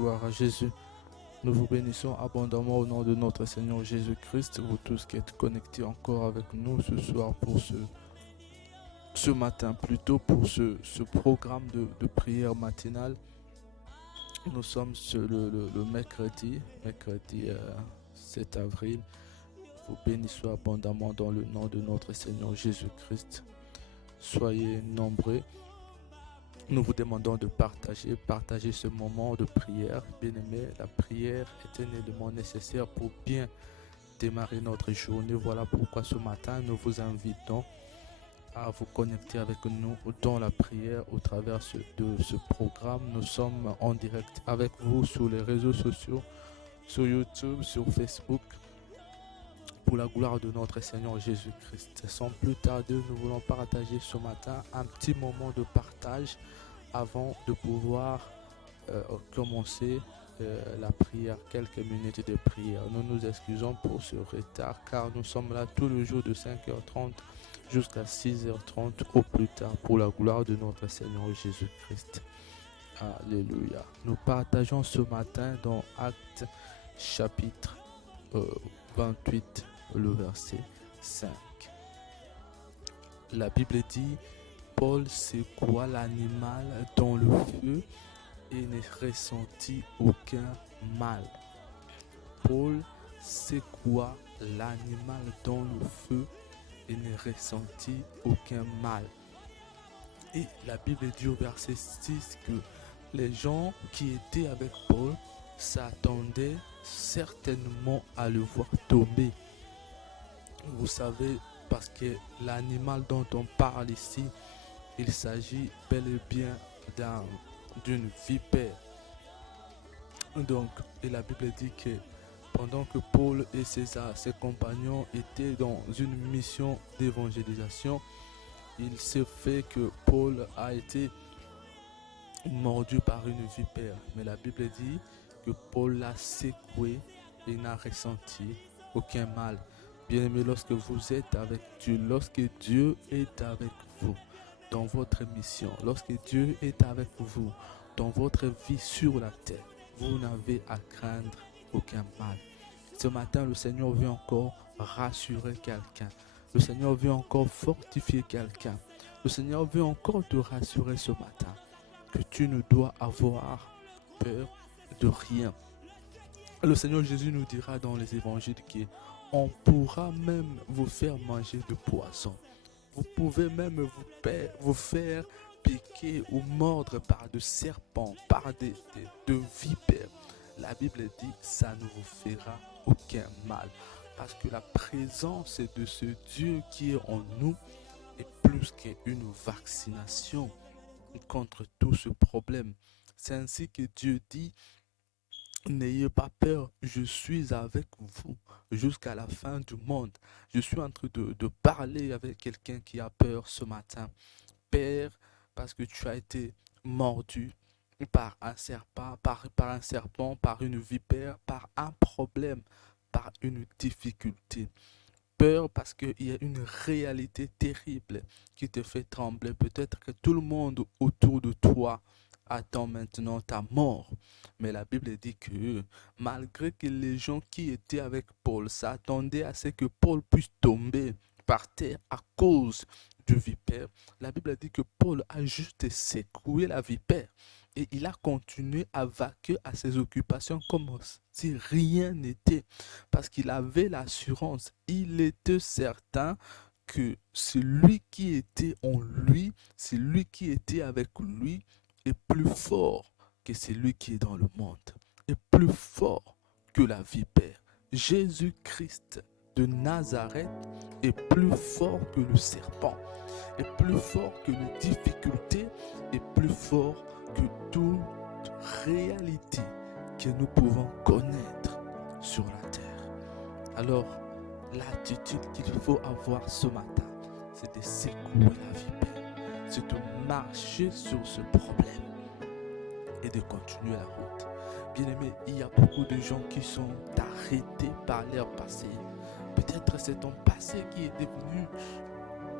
Gloire à Jésus. Nous vous bénissons abondamment au nom de notre Seigneur Jésus-Christ, vous tous qui êtes connectés encore avec nous ce soir pour ce matin, plutôt pour ce programme de prière matinale. Nous sommes sur le mercredi 7 avril. Vous bénissons abondamment dans le nom de notre Seigneur Jésus-Christ. Soyez nombreux. Nous vous demandons de partager ce moment de prière. Bien-aimés, la prière est un élément nécessaire pour bien démarrer notre journée. Voilà pourquoi ce matin, nous vous invitons à vous connecter avec nous dans la prière au travers de ce programme. Nous sommes en direct avec vous sur les réseaux sociaux, sur YouTube, sur Facebook, pour la gloire de notre Seigneur Jésus-Christ. Sans plus tarder, nous voulons partager ce matin un petit moment de partage avant de pouvoir commencer la prière, quelques minutes de prière. Nous nous excusons pour ce retard car nous sommes là tout le jour de 5h30 jusqu'à 6h30 au plus tard pour la gloire de notre Seigneur Jésus-Christ. Alléluia. Nous partageons ce matin dans Actes chapitre 28, le verset 5. La Bible dit: Paul secoua l'animal dans le feu et ne ressentit aucun mal. Paul secoua l'animal dans le feu et ne ressentit aucun mal. Et la Bible dit au verset 6 que les gens qui étaient avec Paul s'attendaient certainement à le voir tomber. Vous savez, parce que l'animal dont on parle ici, il s'agit bel et bien d'une vipère. Donc, et la Bible dit que pendant que Paul et ses compagnons étaient dans une mission d'évangélisation, il s'est fait que Paul a été mordu par une vipère. Mais la Bible dit que Paul l'a secoué et n'a ressenti aucun mal. Bien aimé, lorsque vous êtes avec Dieu, lorsque Dieu est avec vous dans votre mission, lorsque Dieu est avec vous dans votre vie sur la terre, vous n'avez à craindre aucun mal. Ce matin, le Seigneur veut encore rassurer quelqu'un. Le Seigneur veut encore fortifier quelqu'un. Le Seigneur veut encore te rassurer ce matin que tu ne dois avoir peur de rien. Le Seigneur Jésus nous dira dans les évangiles qu'on pourra même vous faire manger de poisson. Vous pouvez même vous faire piquer ou mordre par de serpents, par de vipères. La Bible dit ça ne vous fera aucun mal. Parce que la présence de ce Dieu qui est en nous est plus qu'une vaccination contre tout ce problème. C'est ainsi que Dieu dit: n'ayez pas peur, je suis avec vous jusqu'à la fin du monde. Je suis en train de parler avec quelqu'un qui a peur ce matin. Père, parce que tu as été mordu par un serpent, par une vipère, par un problème, par une difficulté. Peur parce qu'il y a une réalité terrible qui te fait trembler. Peut-être que tout le monde autour de toi attend maintenant ta mort. Mais la Bible dit que malgré que les gens qui étaient avec Paul s'attendaient à ce que Paul puisse tomber par terre à cause du vipère, la Bible dit que Paul a juste secoué la vipère et il a continué à vaquer à ses occupations comme si rien n'était, parce qu'il avait l'assurance, il était certain que celui qui était en lui, celui qui était avec lui est plus fort que celui qui est dans le monde, est plus fort que la vipère. Jésus-Christ de Nazareth est plus fort que le serpent, est plus fort que les difficultés, est plus fort que toute réalité que nous pouvons connaître sur la terre. Alors, l'attitude qu'il faut avoir ce matin, c'est de secouer la vipère, c'est de marcher sur ce problème et de continuer la route. Bien-aimé, il y a beaucoup de gens qui sont arrêtés par leur passé. Peut-être c'est ton passé qui est devenu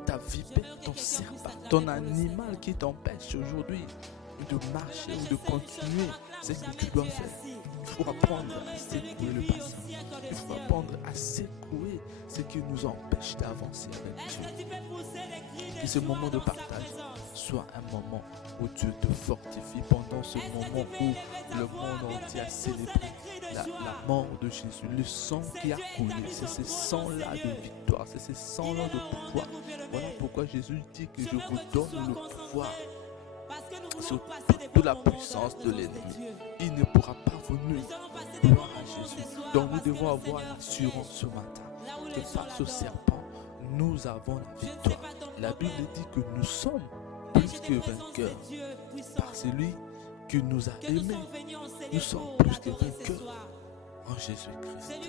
ta vipère, ton serpent, ton animal qui t'empêche aujourd'hui de marcher ou de continuer ce que tu dois faire. Il faut apprendre à secouer le passé. Il faut apprendre à secouer ce qui nous empêche d'avancer avec Dieu. Que ce moment de partage soit un moment où Dieu te fortifie pendant ce moment où le monde entier a célébré la mort de Jésus, le sang qui a coulé. C'est ce sang-là de victoire, c'est ce sang-là de pouvoir. Voilà pourquoi Jésus dit que je vous donne le pouvoir sur toute la puissance de l'ennemi. Il ne pourra pas vous nuire. Gloire à Jésus. Donc nous devons avoir l'assurance ce matin que face au serpent, nous avons la victoire. La Bible dit que nous sommes plus que vainqueurs par celui qui nous a aimés. Nous sommes plus que vainqueurs en Jésus-Christ.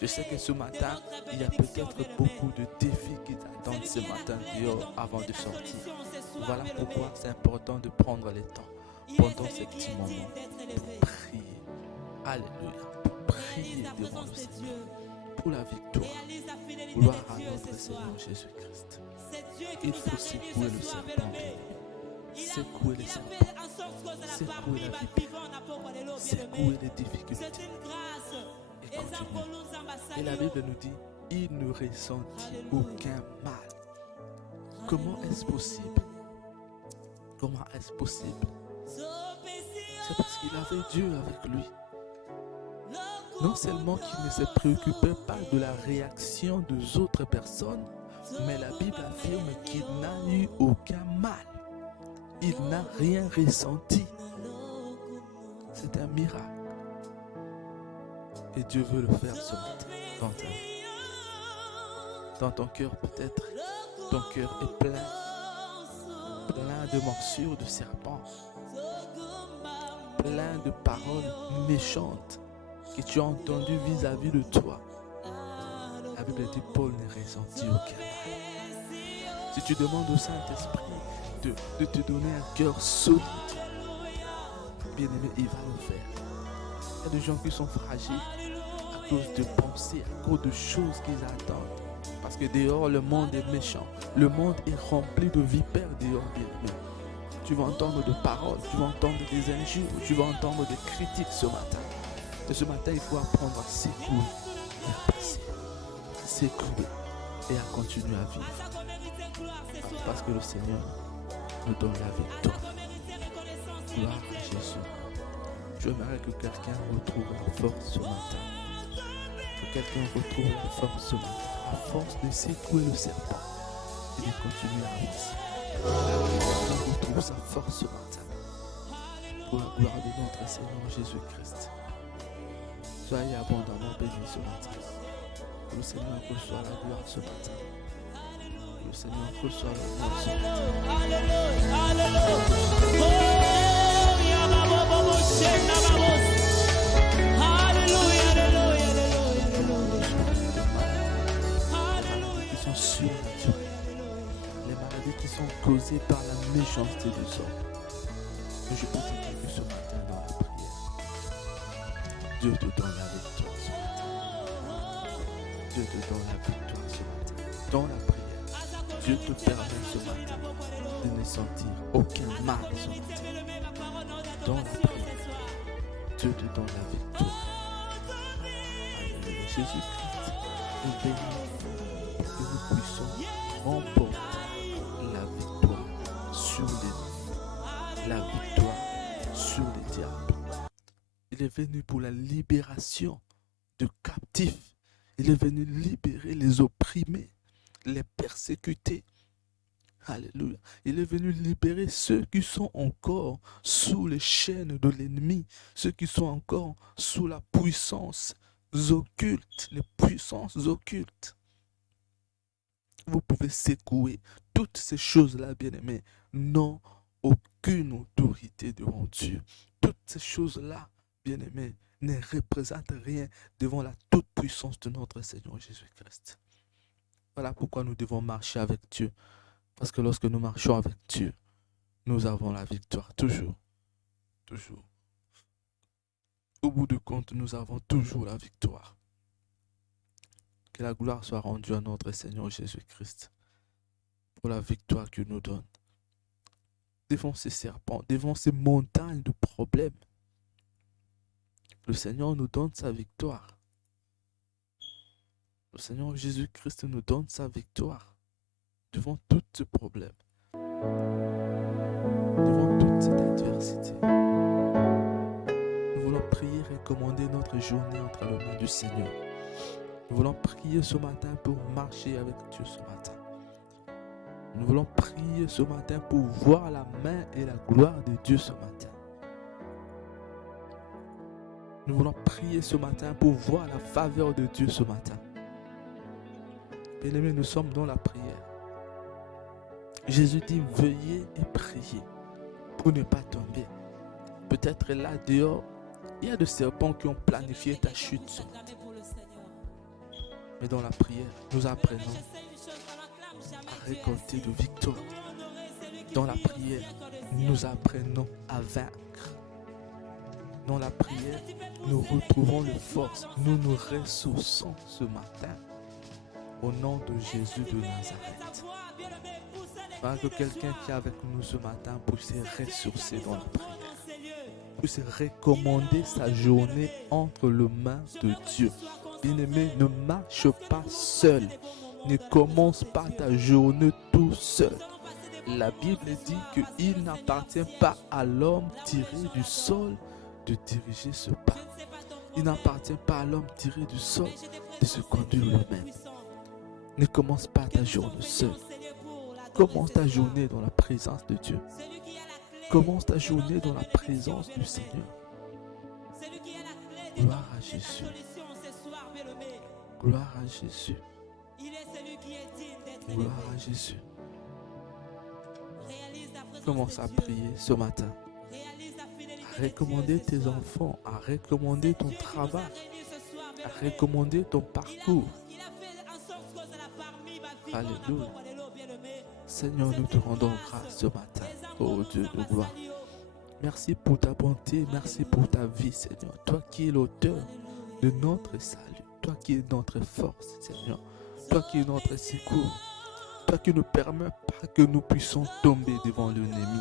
Je sais que ce matin, il y a peut-être beaucoup de défis qui t'attendent ce matin dehors avant de sortir. Voilà pourquoi c'est important de prendre le temps pendant ces petits moments pour prier. Alléluia. Pour prier devant le Seigneur pour la victoire. Gloire à notre Seigneur Jésus-Christ. Il faut secouer le serpent. Secouer les serpents. Secouer la vie. Secouer les difficultés. Et continuer. Et la Bible nous dit, il ne ressentit aucun mal. Comment est-ce possible? Comment est-ce possible? C'est parce qu'il avait Dieu avec lui. Non seulement qu'il ne se préoccupait pas de la réaction des autres personnes, mais la Bible affirme qu'il n'a eu aucun mal. Il n'a rien ressenti. C'est un miracle. Et Dieu veut le faire ce matin dans ta vie. Dans ton cœur peut-être, ton cœur est plein de morsures de serpents, plein de paroles méchantes que tu as entendues vis-à-vis de toi. La Bible dit Paul ne ressentit aucun mal. Si tu demandes au Saint-Esprit de te donner un cœur solide, bien aimé, il va le faire. Il y a des gens qui sont fragiles à cause de pensées, à cause de choses qu'ils attendent. Parce que dehors, le monde est méchant. Le monde est rempli de vipères dehors, bien aimé. Tu vas entendre des paroles, tu vas entendre des injures, tu vas entendre des critiques ce matin. Et ce matin, il faut apprendre à secouer et à passer. Secouer et à continuer à vivre. Parce que le Seigneur nous donne la victoire. Gloire à Jésus. J'aimerais que quelqu'un retrouve la force ce matin. Que quelqu'un retrouve la force ce matin. À force de secouer le serpent et de continuer à avancer. Quelqu'un retrouve sa force ce matin. Pour la gloire de notre Seigneur Jésus-Christ. Soyez abondamment bénis ce matin. Que le Seigneur reçoit la gloire ce matin. Que le Seigneur reçoit la gloire ce matin. Alléluia. Alléluia. Les maladies qui sont causées par la méchanceté des hommes. Mais je peux te dire que ce matin dans la prière, Dieu te donne la victoire ce matin. Dieu te donne la victoire ce matin. Dans la prière, Dieu te permet ce matin de ne sentir aucun mal ce matin. Dans la prière, Dieu te donne la victoire. Alléluia. Jésus-Christ est béni. Que nous puissions remporter la victoire sur l'ennemi, la victoire sur les diables. Il est venu pour la libération de captifs. Il est venu libérer les opprimés, les persécutés. Alléluia. Il est venu libérer ceux qui sont encore sous les chaînes de l'ennemi, ceux qui sont encore sous la puissance occulte, les puissances occultes. Vous pouvez secouer toutes ces choses-là, bien-aimés, n'ont aucune autorité devant Dieu. Toutes ces choses-là, bien-aimés, ne représentent rien devant la toute-puissance de notre Seigneur Jésus-Christ. Voilà pourquoi nous devons marcher avec Dieu. Parce que lorsque nous marchons avec Dieu, nous avons la victoire, toujours. Toujours. Au bout du compte, nous avons toujours la victoire. Que la gloire soit rendue à notre Seigneur Jésus-Christ pour la victoire qu'il nous donne. devant ces serpents, devant ces montagnes de problèmes. Le Seigneur nous donne sa victoire. Le Seigneur Jésus-Christ nous donne sa victoire devant tous ces problèmes, devant toute cette adversité. Nous voulons prier et recommander notre journée entre les mains du Seigneur. Nous voulons prier ce matin pour marcher avec Dieu ce matin. Nous voulons prier ce matin pour voir la main et la gloire de Dieu ce matin. Nous voulons prier ce matin pour voir la faveur de Dieu ce matin. Bien-aimés, nous sommes dans la prière. Jésus dit, veuillez et priez pour ne pas tomber. Peut-être là dehors, il y a des serpents qui ont planifié ta chute ce matin. Mais dans la prière, nous apprenons à récolter de victoire. Dans la prière, nous apprenons à vaincre. Dans la prière, nous retrouvons les forces. Nous nous ressourçons ce matin. Au nom de Jésus de Nazareth. Afin que quelqu'un qui est avec nous ce matin puisse se ressourcer dans la prière. Puisse recommander sa journée entre les mains de Dieu. Bien-aimé, ne marche pas seul. Ne commence pas ta journée tout seul. La Bible dit qu'il n'appartient pas à l'homme tiré du sol de diriger ce pas. Il n'appartient pas à l'homme tiré du sol de se conduire lui-même. Ne commence pas ta journée seul. Commence ta journée dans la présence de Dieu. Commence ta journée dans la présence du Seigneur. Gloire à Jésus. Gloire à Jésus. Gloire à Jésus. Commence à prier ce matin. À recommander tes enfants, à recommander ton travail, à recommander ton parcours. Alléluia. Seigneur, nous te rendons grâce ce matin, ô Dieu de gloire. Merci pour ta bonté, merci pour ta vie, Seigneur. Toi qui es l'auteur de notre salut, toi qui es notre force, Seigneur. Toi qui es notre secours, toi qui ne permets pas que nous puissions tomber devant l'ennemi.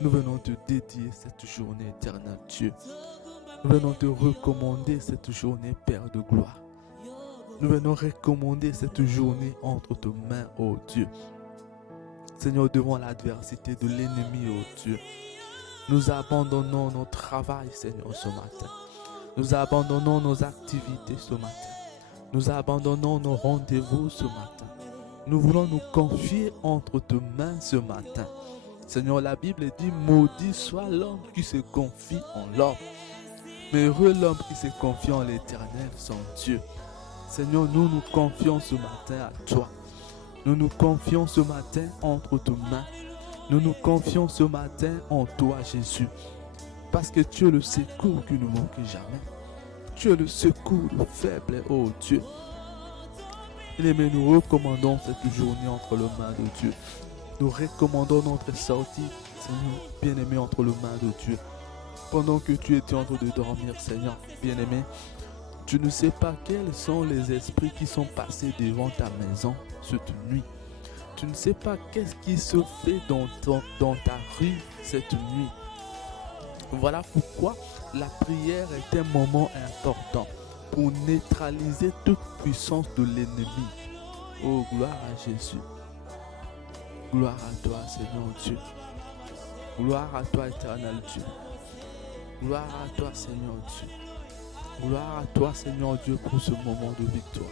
Nous venons te dédier cette journée éternelle, Dieu. Nous venons te recommander cette journée, Père de gloire. Nous venons recommander cette journée entre tes mains, ô Dieu. Seigneur, devant l'adversité de l'ennemi, ô Dieu, nous abandonnons notre travail, Seigneur, ce matin. Nous abandonnons nos activités ce matin. Nous abandonnons nos rendez-vous ce matin. Nous voulons nous confier entre tes mains ce matin. Seigneur, la Bible dit, maudit soit l'homme qui se confie en l'homme. Mais heureux l'homme qui se confie en l'Éternel, son Dieu. Seigneur, nous nous confions ce matin à toi. Nous nous confions ce matin entre tes mains. Nous nous confions ce matin en toi, Jésus. Parce que tu es le secours qui ne manque jamais. Tu es le secours le faible, ô Dieu. Bien-aimés, nous recommandons cette journée entre les mains de Dieu. Nous recommandons notre sortie, Seigneur, bien-aimé, entre les mains de Dieu. Pendant que tu étais en train de dormir, Seigneur, bien-aimé, tu ne sais pas quels sont les esprits qui sont passés devant ta maison cette nuit. Tu ne sais pas qu'est-ce qui se fait dans ta rue cette nuit. Voilà pourquoi la prière est un moment important pour neutraliser toute puissance de l'ennemi. Oh, gloire à Jésus. Gloire à toi, Seigneur Dieu. Gloire à toi, éternel Dieu. Gloire à toi, Seigneur Dieu. Gloire à toi, Seigneur Dieu, pour ce moment de victoire.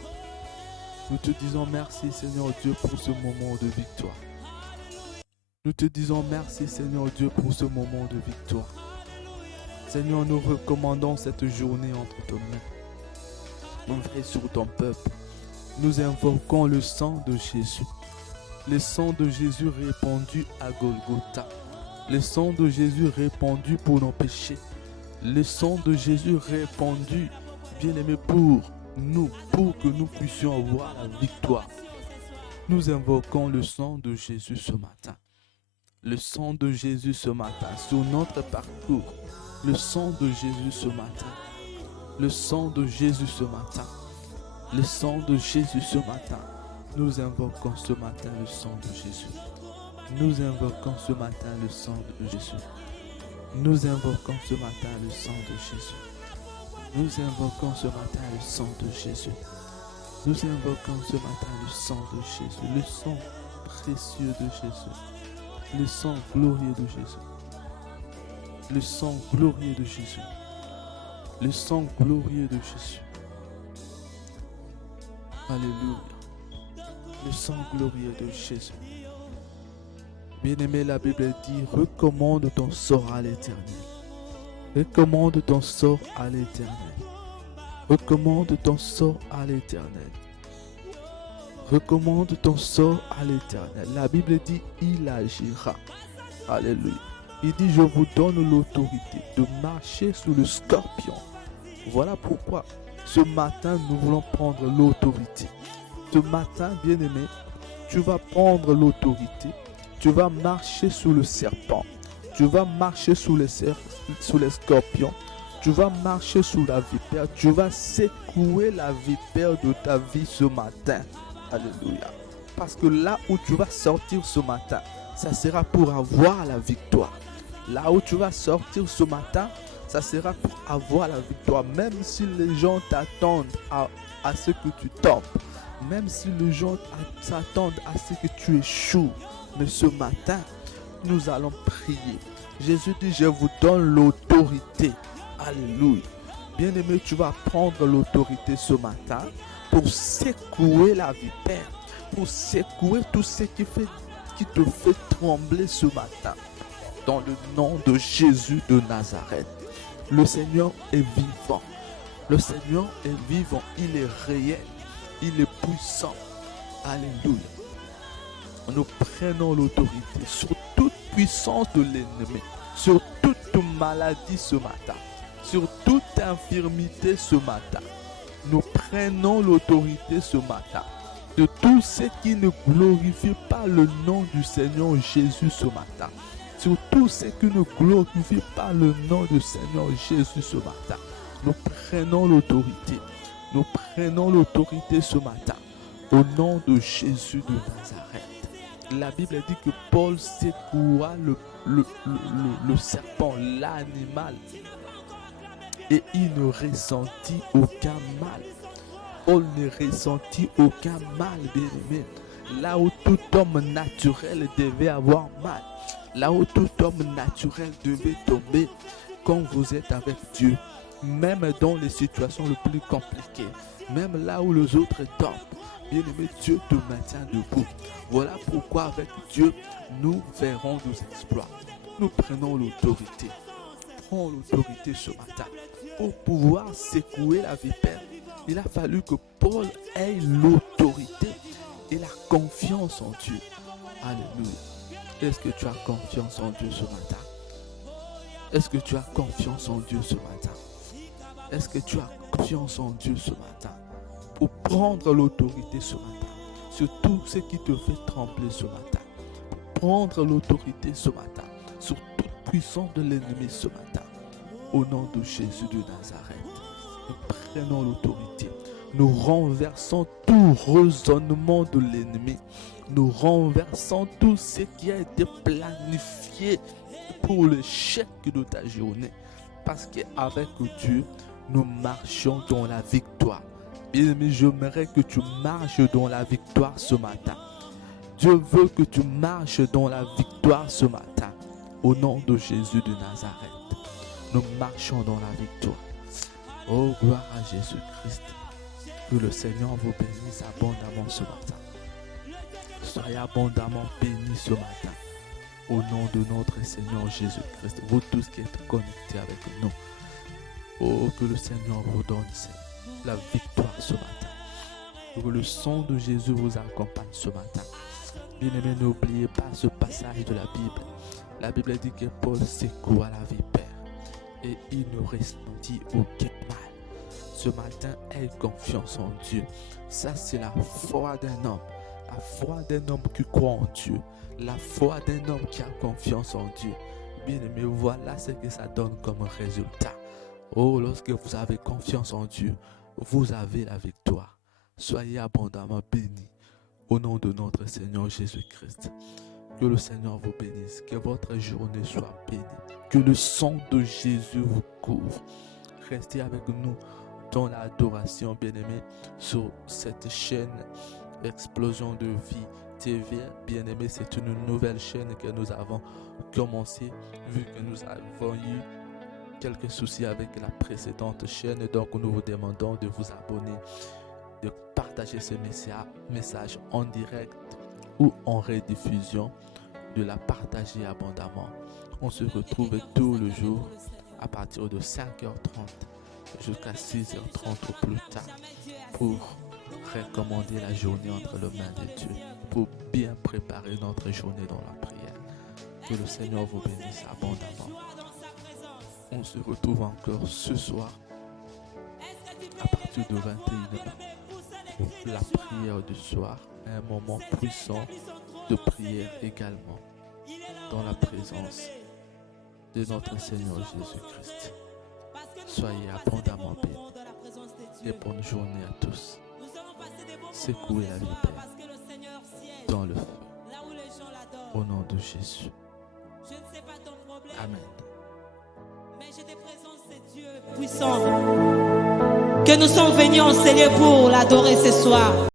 Nous te disons merci, Seigneur Dieu, pour ce moment de victoire. Nous te disons merci, Seigneur Dieu, pour ce moment de victoire. Seigneur, nous recommandons cette journée entre tes mains. Nous veillons sur ton peuple. Nous invoquons le sang de Jésus. Le sang de Jésus répandu à Golgotha. Le sang de Jésus répandu pour nos péchés. Le sang de Jésus répandu, bien-aimé, pour nous, pour que nous puissions avoir la victoire. Nous invoquons le sang de Jésus ce matin. Le sang de Jésus ce matin sur notre parcours. Le sang de Jésus ce matin. Le sang de Jésus ce matin. Le sang de Jésus ce matin. Nous invoquons ce matin le sang de Jésus. Nous invoquons ce matin le sang de Jésus. Nous invoquons ce matin le sang de Jésus. Nous invoquons ce matin le sang de Jésus. Nous invoquons ce matin le sang de Jésus. Le sang précieux de Jésus. Le sang glorieux de Jésus. Le sang glorieux de Jésus. Le sang glorieux de Jésus. Alléluia. Le sang glorieux de Jésus. Bien-aimé, la Bible dit, recommande ton sort à l'Éternel. Recommande ton sort à l'Éternel. Recommande ton sort à l'Éternel. Recommande ton sort à l'Éternel. La Bible dit, il agira. Alléluia. Il dit, je vous donne l'autorité de marcher sous le scorpion. Voilà pourquoi ce matin, nous voulons prendre l'autorité. Ce matin, bien-aimé, tu vas prendre l'autorité. Tu vas marcher sous le serpent. Tu vas marcher sous les scorpions. Tu vas marcher sous la vipère. Tu vas secouer la vipère de ta vie ce matin. Alléluia. Parce que là où tu vas sortir ce matin, ça sera pour avoir la victoire. Là où tu vas sortir ce matin, ça sera pour avoir la victoire. Même si les gens t'attendent à ce que tu tombes. Même si les gens s'attendent à ce que tu échoues. Mais ce matin, nous allons prier. Jésus dit, je vous donne l'autorité. Alléluia. Bien-aimé, tu vas prendre l'autorité ce matin pour secouer la vipère, pour secouer tout ce qui te fait trembler ce matin. Dans le nom de Jésus de Nazareth. Le Seigneur est vivant. Le Seigneur est vivant. Il est réel. Il est puissant. Alléluia. Nous prenons l'autorité sur toute puissance de l'ennemi, sur toute maladie ce matin, sur toute infirmité ce matin. Nous prenons l'autorité ce matin de tout ce qui ne glorifie pas le nom du Seigneur Jésus ce matin. Sur tout ce qui ne glorifie pas le nom du Seigneur Jésus ce matin. Nous prenons l'autorité. Nous prenons l'autorité ce matin au nom de Jésus de Nazareth. La Bible dit que Paul secoua le serpent, l'animal, et il ne ressentit aucun mal. Paul ne ressentit aucun mal, bien-aimé. Là où tout homme naturel devait avoir mal, là où tout homme naturel devait tomber, quand vous êtes avec Dieu, même dans les situations les plus compliquées, même là où les autres tombent, bien-aimé, Dieu te maintient debout. Voilà pourquoi avec Dieu, nous verrons nos exploits. Nous prenons l'autorité. Prends l'autorité ce matin pour pouvoir secouer la vipère. Il a fallu que Paul ait l'autorité et la confiance en Dieu. Alléluia. Est-ce que tu as confiance en Dieu ce matin? Est-ce que tu as confiance en Dieu ce matin? Est-ce que tu as confiance en Dieu ce matin? Pour prendre l'autorité ce matin sur tout ce qui te fait trembler ce matin. Pour prendre l'autorité ce matin sur toute puissance de l'ennemi ce matin. Au nom de Jésus de Nazareth, nous prenons l'autorité. Nous renversons tout raisonnement de l'ennemi. Nous renversons tout ce qui a été planifié pour l'échec de ta journée. Parce qu'avec Dieu, nous marchons dans la victoire. Bien-aimé, j'aimerais que tu marches dans la victoire ce matin. Dieu veut que tu marches dans la victoire ce matin. Au nom de Jésus de Nazareth, nous marchons dans la victoire. Oh, gloire à Jésus-Christ. Que le Seigneur vous bénisse abondamment ce matin. Soyez abondamment bénis ce matin. Au nom de notre Seigneur Jésus-Christ. Vous tous qui êtes connectés avec nous. Oh, que le Seigneur vous donne la victoire ce matin. Que le sang de Jésus vous accompagne ce matin. Bien-aimés, n'oubliez pas ce passage de la Bible. La Bible dit que Paul secoua la vipère et il ne ressentit aucun mal. Ce matin, aie confiance en Dieu. Ça, c'est la foi d'un homme. La foi d'un homme qui croit en Dieu. La foi d'un homme qui a confiance en Dieu. Bien-aimés, voilà ce que ça donne comme résultat. Oh, lorsque vous avez confiance en Dieu, vous avez la victoire. Soyez abondamment bénis au nom de notre Seigneur Jésus-Christ. Que le Seigneur vous bénisse. Que votre journée soit bénie. Que le sang de Jésus vous couvre. Restez avec nous dans l'adoration, bien-aimés, sur cette chaîne Explosion de vie TV. Bien-aimés, c'est une nouvelle chaîne que nous avons commencé, vu que nous avons eu quelques soucis avec la précédente chaîne. Donc, nous vous demandons de vous abonner, de partager ce message en direct ou en rediffusion, de la partager abondamment. On se retrouve tout le jour à partir de 5h30 jusqu'à 6h30 ou plus tard pour recommander la journée entre les mains de Dieu, pour bien préparer notre journée dans la prière. Que le Seigneur vous bénisse abondamment. On se retrouve encore ce soir à partir de 21h pour la prière du soir, un moment puissant de prière également dans la présence de notre Seigneur Jésus-Christ. Soyez abondamment bénis et bonne journée à tous. Secouez la vipère dans le feu. Au nom de Jésus. Amen. Mais j'ai des présences de Dieu puissants que nous sommes venus enseigner pour l'adorer ce soir.